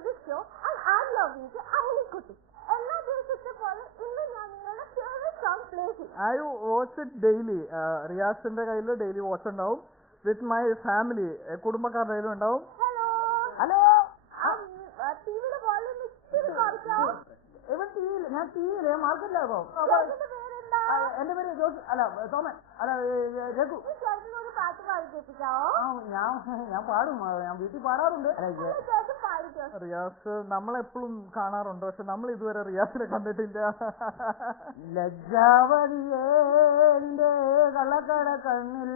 music show and I love you Amunikutti. എല്ലാ ദിവസത്തെ പോലെ ഇന്ന് ഞാൻ നിങ്ങളുടെ ഫേവറേറ്റ് സോങ് പ്ലേ ചെയ്യും. I watch it daily. റിയാസിന്റെ കയ്യിൽ ഡെയിലി വാച്ച് ഉണ്ടാവും. വിത്ത് മൈ ഫാമിലി, കുടുംബക്കാരുടെ കയ്യിലും ഉണ്ടാവും. ഹലോ ടിവിയുടെ വോളിയം ഇച്ചിരി കുറയ്ക്കാവോ? ഞാൻ ടിവിയില് മാർക്കറ്റിലാകോ. എന്റെ പേര് ജോസ്, അല്ല സോമൻ, അല്ല രഘു. ചേട്ടനൊരു പാട്ട് പാടി കേൾപ്പിക്കാവോ? ഞാൻ പാടും, ഞാൻ വീട്ടിൽ പാടാറുണ്ട്. റിയാസ് നമ്മളെപ്പോഴും കാണാറുണ്ട്, പക്ഷെ നമ്മൾ ഇതുവരെ റിയാസിനെ കണ്ടിട്ടില്ല. ലജ്ജാവതിയേ നിന്റെ കള്ളക്കട കണ്ണിൽ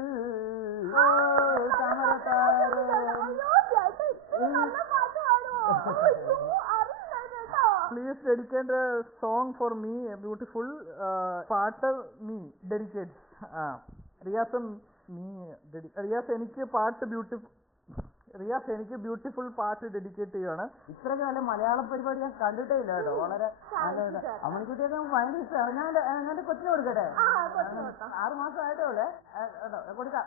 Please dedicate a song for me, a beautiful പാട്ട് me dedicate. റിയാസ് എനിക്ക് ബ്യൂട്ടിഫുൾ പാട്ട് ഡെഡിക്കേറ്റ് ചെയ്യാണ്. ഇത്രയ്ക്ക് നല്ല മലയാളം പരിപാടി ഞാൻ കണ്ടിട്ടേ ഇല്ല കേട്ടോ. വളരെ അമ്മണിക്കുട്ടിയൊക്കെ ഭയങ്കര ഇഷ്ടമാണ്. ഞാൻ എന്റെ കൊച്ചിന് കൊടുക്കട്ടെ. 6 മാസമായിട്ടേ ഉള്ളേ കേട്ടോ, കൊടുക്കാം.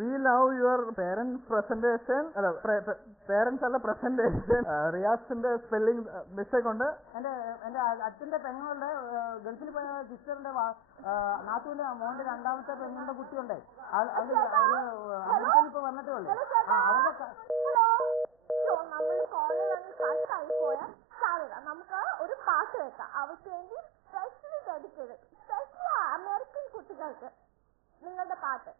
We love your parents presentation. Parents അല്ല presentation. റിയാസിന്റെ സ്പെല്ലിംഗ് മിസ്റ്റേക്ക് ഉണ്ട്. എന്റെ അച്ഛന്റെ പെങ്ങളുടെ ഗൾഫിൽ പോയ സിസ്റ്ററിന്റെ നാത്തൂന്റെ മോന്റെ രണ്ടാമത്തെ പെങ്ങളുടെ കുട്ടിയുണ്ടേ. അമേരിക്കയിൽ ഇപ്പൊ വന്നിട്ടേ ഉള്ളേ. നമുക്ക് ഒരു പാട്ട് കേൾക്കാം. അവർക്ക് വേണ്ടി സ്പെഷ്യലി ഡെഡിക്കേറ്റഡ്, സ്പെഷ്യലി അമേരിക്കൻ കുട്ടികൾക്ക് നിങ്ങളുടെ പാട്ട്.